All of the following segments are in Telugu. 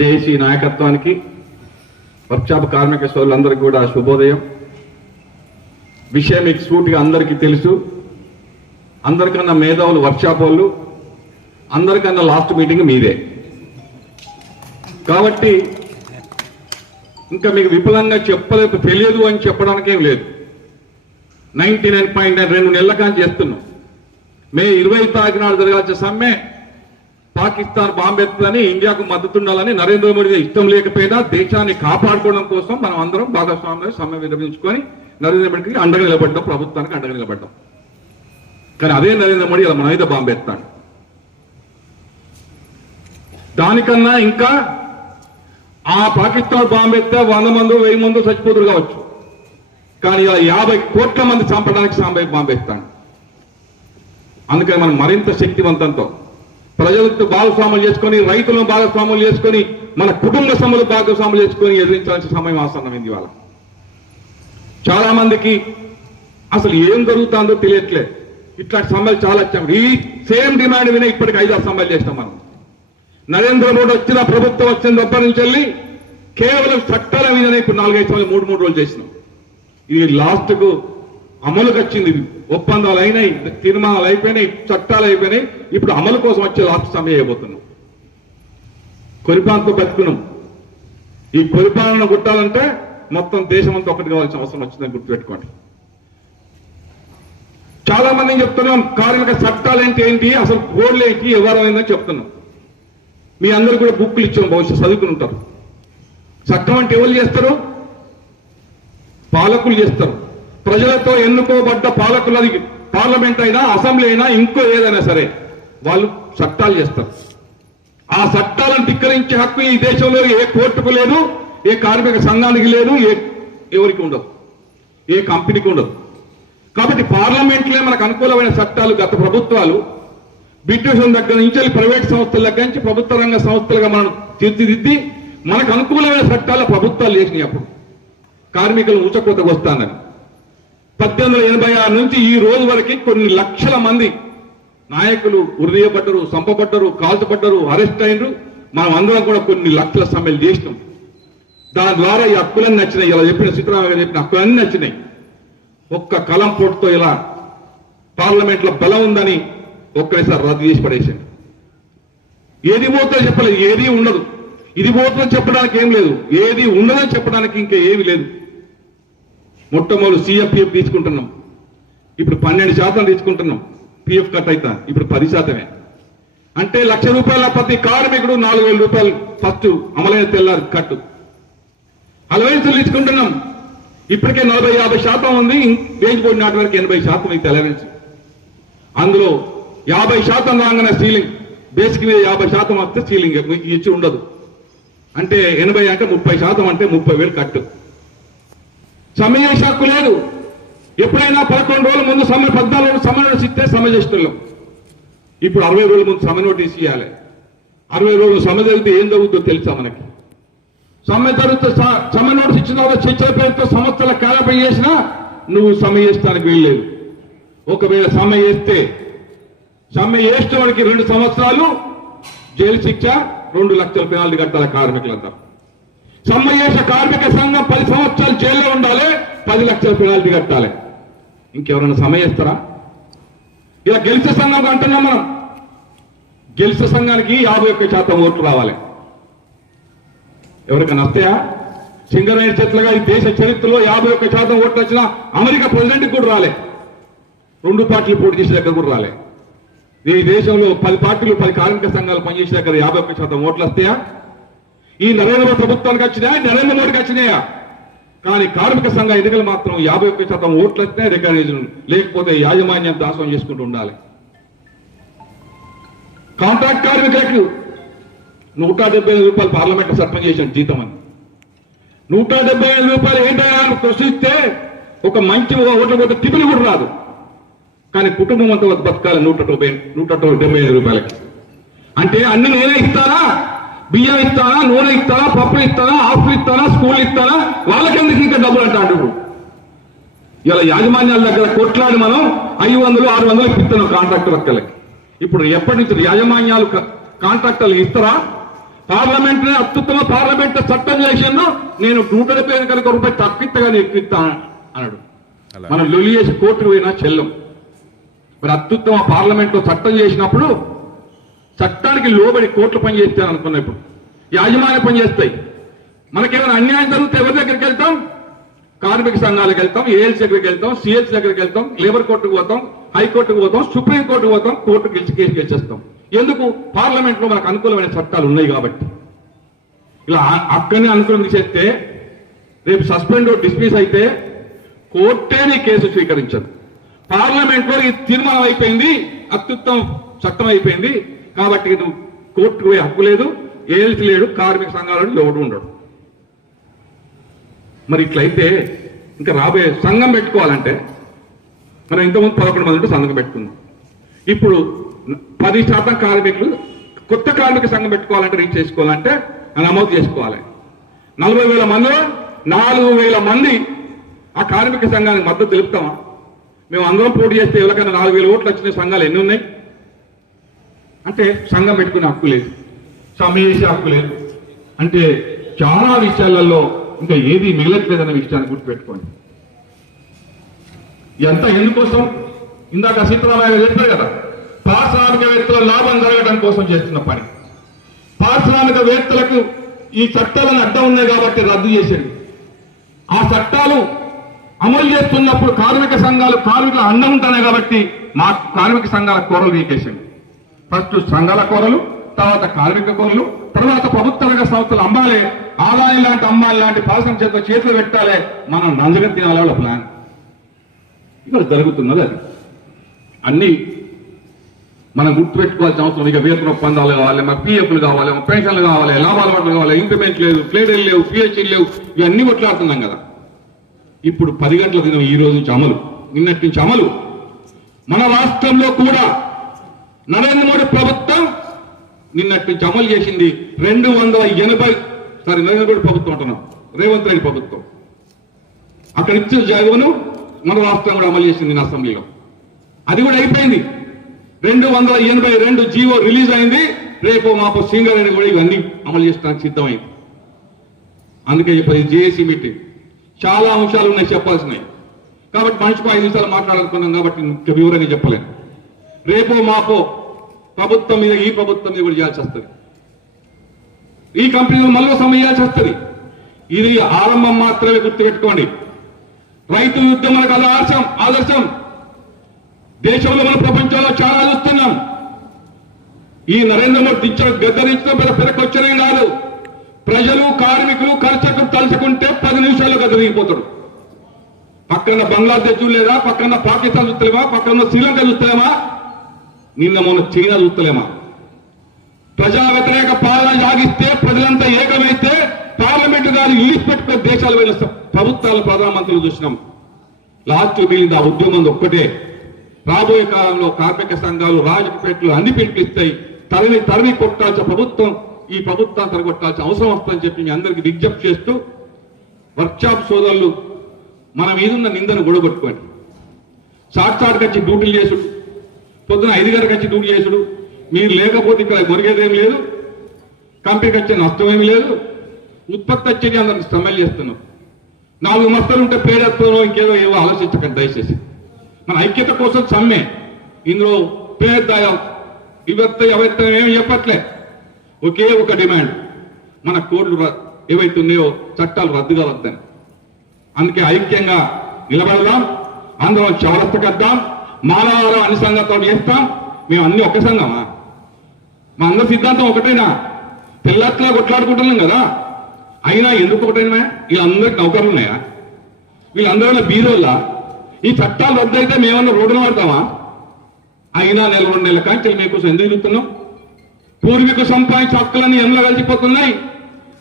జేఏసీ నాయకత్వానికి వర్క్షాప్ కార్మిక సోదరులందరికీ కూడా శుభోదయం. విషయం మీకు సూటిగా అందరికీ తెలుసు. అందరికన్నా మేధావులు వర్క్షాప్ వాళ్ళు అందరికన్నా లాస్ట్ మీటింగ్ మీదే. కాబట్టి ఇంకా మీకు విపులంగా చెప్పలేదు తెలియదు అని చెప్పడానికి ఏం లేదు. నైన్టీ నైన్ పాయింట్ నైన్ రెండు నెలల కానీ చేస్తున్నాం. మే ఇరవై తారీఖు నాడు జరగాల్సిన సమ్మె పాకిస్తాన్ బాంబెత్తులని ఇండియాకు మద్దతు ఉండాలని నరేంద్ర మోడీ ఇష్టం లేకపోయినా దేశాన్ని కాపాడుకోవడం కోసం మనం అందరం భాగస్వామ్యం సమ్మె విరమించుకొని నరేంద్ర మోడీకి అండగా నిలబడ్డాం ప్రభుత్వానికి అండగా నిలబడ్డాం. కానీ అదే నరేంద్ర మోడీ ఇలా మన మీద బాంబెత్తాడు. దానికన్నా ఇంకా ఆ పాకిస్తాన్ బాంబెత్తే వంద మంది వెయ్యి మంది చచ్చిపోతులు కావచ్చు. కానీ ఇలా యాభై కోట్ల మంది చంపడానికి సాంబై బాంబెత్తాడు. అందుకని మనం మరింత శక్తివంతంతో ప్రజలతో భాగస్వాములు చేసుకొని రైతులను భాగస్వాములు చేసుకొని మన కుటుంబ సభ్యులు భాగస్వాములు చేసుకొని ఎదిరించాల్సిన సమయం ఆసన్నమైంది ఇవాళ. చాలా మందికి అసలు ఏం జరుగుతుందో తెలియట్లే. ఇట్లాంటి సమ్మెలు చాలా వచ్చాము ఈ సేమ్ డిమాండ్ వినే ఇప్పటికి ఐదారు సమ్మెలు చేసినాం మనం. నరేంద్ర మోడీ వచ్చిన ప్రభుత్వం వచ్చిన దగ్గర నుంచి వెళ్ళి కేవలం చట్టాల మీదనే ఇప్పుడు నాలుగైదు సంవత్సరాలు మూడు మూడు రోజులు చేసినాం. ఇది లాస్ట్కు అమలుకి వచ్చింది ఇది ఒప్పందాలు అయినాయి తీర్మానాలు అయిపోయినాయి చట్టాలు అయిపోయినాయి. ఇప్పుడు అమలు కోసం వచ్చే లాస్ట్ సమయం అయిపోతున్నాం కొరిపాలతో బతుకున్నాం. ఈ కొరిపాలన గుట్టాలంటే మొత్తం దేశం అంతా ఒకటి కావాల్సిన అవసరం వచ్చిందని గుర్తుపెట్టుకోండి. చాలా మంది చెప్తున్నాం కార్మిక చట్టాలు ఏంటి ఏంటి? అసలు కోడ్లు ఏంటి ఎవరైందని చెప్తున్నాం. మీ అందరు కూడా బుక్లు ఇచ్చాం బహుశా చదువుకుని ఉంటారు. చట్టం అంటే ఎవరు చేస్తారు? పాలకులు చేస్తారు. ప్రజలతో ఎన్నుకోబడ్డ పాలకులది పార్లమెంట్ అయినా అసెంబ్లీ అయినా ఇంకో ఏదైనా సరే వాళ్ళు చట్టాలు చేస్తారు. ఆ చట్టాలను ధిక్కరించే హక్కు ఈ దేశంలో ఏ కోర్టుకు లేదు ఏ కార్మిక సంఘానికి లేదు ఏ ఎవరికి ఉండదు ఏ కంపెనీకి ఉండదు. కాబట్టి పార్లమెంట్లే మనకు అనుకూలమైన చట్టాలు గత ప్రభుత్వాలు. బ్రిటిషన్ దగ్గర నుంచి వెళ్ళి ప్రైవేట్ సంస్థల దగ్గర నుంచి ప్రభుత్వ రంగ సంస్థలుగా మనం తీర్చిదిద్ది మనకు అనుకూలమైన చట్టాలు ప్రభుత్వాలు చేసినాయి అప్పుడు. కార్మికులు ఊచకోతకు వస్తానని. పద్దెనిమిది ఎనభై ఆరు నుంచి ఈ రోజు వరకు కొన్ని లక్షల మంది నాయకులు ఉరిదీయబడ్డరు చంపబడ్డరు కాల్చబడ్డరు అరెస్ట్ అయినరు. మనం అందరం కూడా కొన్ని లక్షల సమ్మెలు చేసినాం. దాని ద్వారా ఈ హక్కులన్నీ నచ్చినాయి. ఇలా చెప్పిన సిద్ధరామయ్య గారు చెప్పిన హక్కులన్నీ నచ్చినాయి. ఒక్క కలం పొట్టుతో ఇలా పార్లమెంట్లో బలం ఉందని ఒక్కసారి రద్దు చేసి పడేసింది. ఏది పోతుందో చెప్పలేదు. ఏది ఉండదు. ఇది పోతుందో చెప్పడానికి ఏం లేదు. ఏది ఉండదని చెప్పడానికి ఇంకా ఏమీ లేదు. మొట్టమొదటి సీఎంపీఎఫ్ తీసుకుంటున్నాం. ఇప్పుడు పన్నెండు శాతం తీసుకుంటున్నాం. పిఎఫ్ కట్ అవుతా ఇప్పుడు పది శాతమే. అంటే లక్ష రూపాయల ప్రతి కార్మికుడు నాలుగు వేల రూపాయలు ఫస్ట్ అమలైన తెల్లారి కట్టు. అలవెన్సులు తీసుకుంటున్నాం. ఇప్పటికే నలభై యాభై శాతం ఉంది. వేజ్ బోర్డు నాటి వరకు ఎనభై శాతం అయితే అలవెన్స్ అందులో యాభై శాతం రాగానే సీలింగ్ బేసిక్ మీద యాభై శాతం వస్తే సీలింగ్ ఇచ్చి ఉండదు. అంటే ఎనభై అంటే ముప్పై శాతం అంటే ముప్పై వేలు కట్టు. సమ్మె చేసే హక్కు లేదు. ఎప్పుడైనా పదకొండు రోజుల ముందు సమ్మె పద్నాలుగు రోజులు సమ్మె నోటీస్ ఇస్తే సమ్మె చేస్తున్నాం. ఇప్పుడు అరవై రోజుల ముందు సమ్మె నోటీస్ ఇవ్వాలి అరవై రోజులు సమ్మె జరిగితే ఏం జరుగుతుందో తెలుసా మనకి? సమ్మె జరిగితే సమ సమ్మె నోటీస్ ఇచ్చిన తర్వాత చర్చల పేరుతో సంస్థల కాలపై చేసినా నువ్వు సమ్మె చేస్తానికి వీల్లేదు. ఒకవేళ సమ్మె చేస్తే సమ్మె చేసిన వాడికి రెండు సంవత్సరాలు జైలు శిక్ష రెండు లక్షల పెనాల్టీ కట్టాలి కార్మికులంతా? సమ్మె చేసే కార్మిక సంఘం పది సంవత్సరాలు జైల్లో ఉండాలి పది లక్షల పెనాల్టీ కట్టాలి. ఇంకెవరైనా సమ్మె చేస్తారా? ఇలా గెలిచే సంఘం అంటున్నాం మనం. గెలిచే సంఘానికి యాభై ఒక్క శాతం ఓట్లు రావాలి. ఎవరికైనా వస్తాయా? సింగరేణి చెట్లుగా ఈ దేశ చరిత్రలో యాభై ఒక్క శాతం ఓట్లు వచ్చినా అమెరికా ప్రెసిడెంట్కి కూడా రాలే. రెండు పార్టీలు పోటీ చేసే దగ్గర కూడా రాలే. ఈ దేశంలో పది పార్టీలు పది కార్మిక సంఘాలు పనిచేసే దగ్గర యాభై ఒక్క శాతం ఓట్లు వస్తాయా? ఈ నరేంద్ర మోడీ ప్రభుత్వానికి వచ్చినాయా? నరేంద్ర మోడీకి వచ్చినాయా? కానీ కార్మిక సంఘ ఎన్నికలు మాత్రం యాభై ఒక్క శాతం ఓట్లు వచ్చినా రికగ్నైజేషన్ లేకపోతే యాజమాన్యం దాసం చేసుకుంటూ ఉండాలి. కాంట్రాక్ట్ కార్మికులకు నూట డెబ్బై ఐదు రూపాయలు పార్లమెంట్ చట్టం చేసిన జీతం అని నూట డెబ్బై ఐదు రూపాయలు ఏంటని ప్రశ్నిస్తే ఒక మంచి ఓట్ల పోతే టిఫిన్ కూడా రాదు. కానీ కుటుంబం అంతా బతకాలి నూట డెబ్బై నూట డెబ్బై ఐదు రూపాయలకి. అంటే అన్ని నేనే ఇస్తారా బియ్యం ఇస్తానా నూనె ఇస్తానా పప్పులు ఇస్తానా ఆఫ్లు ఇస్తానా స్కూల్ ఇస్తానా? వాళ్ళకెందుకు ఇంకా డబ్బులు అంటాడు? ఇలా యాజమాన్యాల దగ్గర కొట్లాడి మనం ఐదు వందలు ఆరు వందలు ఇస్తున్నాం కాంట్రాక్టర్ వర్కర్లకి ఇప్పుడు ఎప్పటి నుంచి యాజమాన్యాలు కాంట్రాక్టర్లు ఇస్తారా? పార్లమెంట్ అత్యుత్తమ పార్లమెంట్ చట్టం చేసిండు నేను నూట డెబ్బై ఐదు కనుక రూపాయి తక్కిత్తగానే ఎక్కిస్తా అన్నాడు. మనం లొలి చేసి కోర్టుకు పోయినా చెల్లం. మరి అత్యుత్తమ పార్లమెంట్లో చట్టం చేసినప్పుడు చట్టానికి లోబడి కోర్టులు పనిచేస్తాను అనుకున్నా ఇప్పుడు. యాజమాన్య పనిచేస్తాయి మనకేమైనా అన్యాయం జరిగితే ఎవరి దగ్గరికి వెళ్తాం? కార్మిక సంఘాలకు వెళ్తాం ఏఎల్సీ దగ్గరికి వెళ్తాం సిఎల్సీ దగ్గరికి వెళ్తాం లేబర్ కోర్టుకు పోతాం హైకోర్టుకు పోతాం సుప్రీం కోర్టుకు పోతాం కోర్టు గెలిచి కేసు గెలిచేస్తాం. ఎందుకు? పార్లమెంట్లో మనకు అనుకూలమైన చట్టాలు ఉన్నాయి కాబట్టి. ఇలా అక్కడనే అనుకూలం చేస్తే రేపు సస్పెండ్ డిస్మిస్ అయితే కోర్టే నీ కేసు స్వీకరించదు. పార్లమెంట్లో ఈ తీర్మానం అయిపోయింది అత్యుత్తమ చట్టం అయిపోయింది కాబట్టి నువ్వు కోర్టుకు పోయే హక్కు లేదు ఏల్సి లేడు కార్మిక సంఘాలను ఎవడు ఉండడు. మరి ఇట్లయితే ఇంకా రాబోయే సంఘం పెట్టుకోవాలంటే మనం ఇంతకుముందు పదకొండు మంది ఉంటే సంఘం పెట్టుకుందాం. ఇప్పుడు పది శాతం కార్మికులు కొత్త కార్మిక సంఘం పెట్టుకోవాలంటే రీచ్ చేసుకోవాలంటే నమోదు చేసుకోవాలి. నలభై వేల మందిలో నాలుగు వేల మంది ఆ కార్మిక సంఘానికి మద్దతు తెలుపుతామా? మేము అందరం పోటీ చేస్తే ఎవరికైనా నాలుగు వేల ఓట్లు వచ్చిన సంఘాలు ఎన్ని ఉన్నాయి? అంటే సంఘం పెట్టుకునే హక్కు లేదు. సమ్మె చేసే హక్కు లేదు. అంటే చాలా విషయాలలో ఇంకా ఏది మిగలట్లేదన్న విషయాన్ని గుర్తుపెట్టుకోండి. ఎంత ఎందుకోసం? ఇందాక సీతారామయ్య గారు చెప్పారు కదా పారిశ్రామికవేత్తల లాభం జరగడం కోసం చేస్తున్న పని. పారిశ్రామికవేత్తలకు ఈ చట్టాలను అడ్డం ఉన్నాయి కాబట్టి రద్దు చేశారు. ఆ చట్టాలు అమలు చేస్తున్నప్పుడు కార్మిక సంఘాలు కార్మికులు అండం ఉంటున్నాయి కాబట్టి మా కార్మిక సంఘాల కూరలు వీకేసింది ఫస్ట్ సంఘాల కూరలు తర్వాత కార్మిక కూరలు తర్వాత ప్రభుత్వ రంగ సంస్థలు అమ్మాలి ఆదాయం లాంటి అమ్మాలి లాంటి పాలసం చేతిలో చేతులు పెట్టాలి. మనం నంజగ తినాల ప్లాన్. ఇక్కడ జరుగుతున్నది అది. అన్ని మనం గుర్తుపెట్టుకోవాల్సిన అవసరం. ఇక వేతన ఒప్పందాలు కావాలి మాకు పిఎఫ్లు కావాలి మాకు పెన్షన్లు కావాలి లాభాల పట్ల కావాలి ఇంక్రిమెంట్ లేదు ప్లేడీలు లేవు పిహెచ్ఈ లేవు ఇవన్నీ కొట్లాడుతున్నాం కదా. ఇప్పుడు పది గంటల దినం ఈ రోజు నుంచి అమలు. నిన్నటి నుంచి అమలు. మన రాష్ట్రంలో కూడా నరేంద్ర మోడీ ప్రభుత్వం నిన్నటి నుంచి అమలు చేసింది రెండు వందల ఎనభై సారీ నరేంద్ర మోడీ ప్రభుత్వం అంటున్నాం. రేవంత్ రెడ్డి ప్రభుత్వం. అక్కడ ఇచ్చిన జాగును మన రాష్ట్రం కూడా అమలు చేసింది నిన్న అసెంబ్లీలో. అది కూడా అయిపోయింది. రెండు వందల ఎనభై రెండు జీవో రిలీజ్ అయింది. రేపు మాపు సింగరేణి కూడా ఇవన్నీ అమలు చేయడానికి సిద్ధమైంది. అందుకే చెప్పేది జేఏసీ మీటింగ్. చాలా అంశాలు ఉన్నాయి చెప్పాల్సినవి. కాబట్టి మనిషికి ఐదు నిమిషాలు మాట్లాడాలనుకున్నాం కాబట్టి వివరంగా చెప్పలేను. రేపు మాపో ప్రభుత్వం మీద ఈ ప్రభుత్వం మీద కూడా చేయాల్సి వస్తుంది. ఈ కంపెనీలు మళ్ళీ సమ్మె వస్తుంది. ఇది ఆరంభం మాత్రమే గుర్తుపెట్టుకోండి. రైతు యుద్ధం మనకు ఆదర్శం ఆదర్శం. దేశంలో మన ప్రపంచంలో చాలా చూస్తున్నాం. ఈ నరేంద్ర మోడీ దించడం గద్దరించడం పెద్ద పెరకొచ్చనే కాదు. ప్రజలు కార్మికులు ఖర్చకు తలుచుకుంటే పది నిమిషాల్లో గద్దరిగిపోతాడు పక్కన బంగ్లాదేశ్ లేదా పక్కన పాకిస్తాన్ చూస్తలేమా? పక్కన శ్రీలంక చూస్తలేమా? నిన్న మొన్న చైనా చూస్తలేమా? ప్రజా వ్యతిరేక పాలన సాగిస్తే ప్రజలంతా ఏకమైతే పార్లమెంటు గారు ఈడ్చి పెట్టుకునే దేశాలు వెళ్ళిన ప్రభుత్వాలు ప్రధానమంత్రులు చూసినాం. లాస్ట్ మిగిలింది ఆ ఉద్యమం ఒక్కటే. రాబోయే కాలంలో కార్మిక సంఘాలు రాజపేటలు అన్ని పిలిపిస్తాయి. తరిమి తరిమి కొట్టాల్సిన ప్రభుత్వం ఈ ప్రభుత్వం తరగొట్టాల్సిన అవసరం వస్తుందని చెప్పి మీ అందరికీ విజ్ఞప్తి చేస్తూ వర్క్షాప్ సోదరులు మన మీదున్న నిందను గొడగొట్టుకోండి. సాక్షాత్కి డ్యూటీలు చేసుడు పొద్దున ఐదు గంటలకు వచ్చి డ్యూటీ చేసుడు మీరు లేకపోతే ఇక్కడ మురిగేదేం లేదు. కంపెనీకి వచ్చే నష్టమేమి లేదు. ఉత్పత్తి వచ్చేది అందరికి సమ్మెలు చేస్తున్నాం. నాలుగు మస్తలు ఉంటే పేదత్వంలో ఇంకేదో ఏవో ఆలోచించకండి దయచేసి. మన ఐక్యత కోసం సమ్మె. ఇందులో పేదాయం వివత్త అవత్త ఏమి చెప్పట్లే. ఒకే ఒక డిమాండ్. మన కోర్లు ఏవైతే ఉన్నాయో చట్టాలు రద్దుగా వద్దని అందుకే ఐక్యంగా నిలబడదాం. అందరం చవరస్తకద్దాం మానవారం అన్ని సంఘంతో చేస్తాం మేము అన్ని ఒక సంఘమా? మా అందరి సిద్ధాంతం ఒకటేనా? పిల్లట్లా కొట్లాడుకుంటున్నాం కదా. అయినా ఎందుకు ఒకటైనా? వీళ్ళందరికి నౌకర్లు ఉన్నాయా? వీళ్ళందరూ బీరోల్లా ఈ చట్టాలు రద్దయితే మేమన్నా రోడ్డున పడతామా? అయినా నెల రెండు నెలల కాంచెలు మీకోసం ఎందుకు తిరుగుతున్నాం? పూర్వీకు సంపాదించే హక్కులన్నీ ఎంలో కలిసిపోతున్నాయి.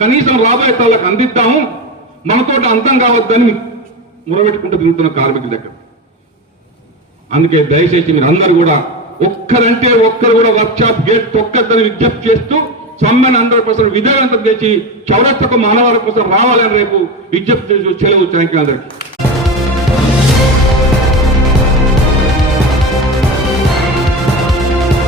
కనీసం రాబోయే తళ్ళకు అందిద్దాము. మనతోటి అంతం కావద్దని మురబెట్టుకుంటూ తిరుగుతున్న కార్మికుల దగ్గర. అందుకే దయచేసి మీరు అందరు కూడా ఒక్కరంటే ఒక్కరు కూడా వర్క్షాప్ గేట్ తొక్కద్దని విజ్ఞప్తి చేస్తూ సమ్మెను హండ్రెడ్ పర్సెంట్ విజయవంతం చేసి చౌరస్తకు మానవాల కోసం రావాలని రేపు విజ్ఞప్తి చేసి సెలవు థ్యాంక్ యూ అందరికీ.